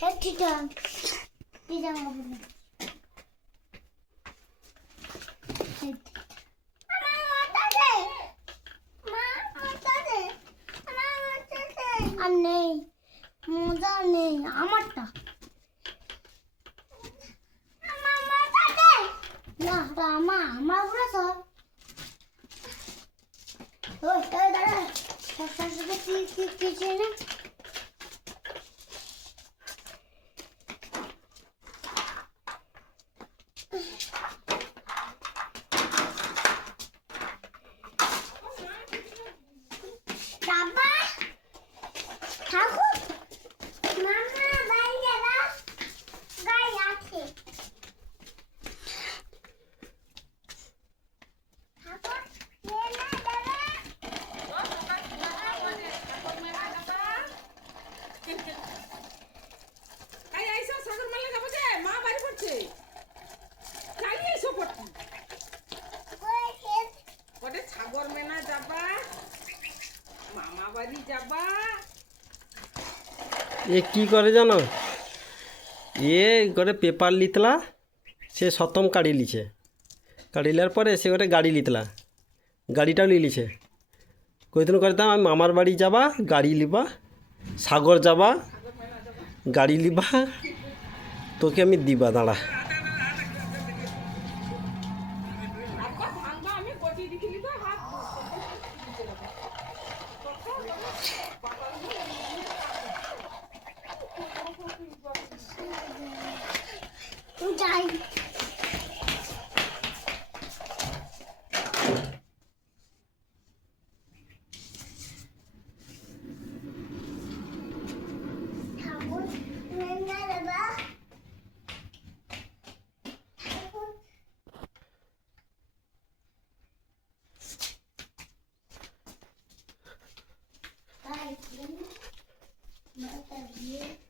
해티장 먹으면 안 내. 모자네. 아맞다. 나 아마 그래서. 나라. 사실 끼지는. 잡아. 하고. Mama, bayara. Gayati. Apa? Yena dara. এই আইসা সাগর মেলা যাবো যে মা বাড়ি পড়ছে চালিয়ে এসো পড়ছি ওটা সাগর মেলা যাবা মামা বাড়ি যাবা এ কি করে জানো এ করে পেপার লিতলা সে সতম কাড়ি লিছে কাড়িলার পরে সে করে গাড়ি লিতলা গাড়িটাও লিছে কইদিন করতাম আমি মামার বাড়ি যাবা গাড়ি লিবা সাগর যাবা গাড়ি লিবা তোকে আমি দিবা দাঁড়া ভাঙবা আমি গটি দিছিলি তো হাত যাই Bye.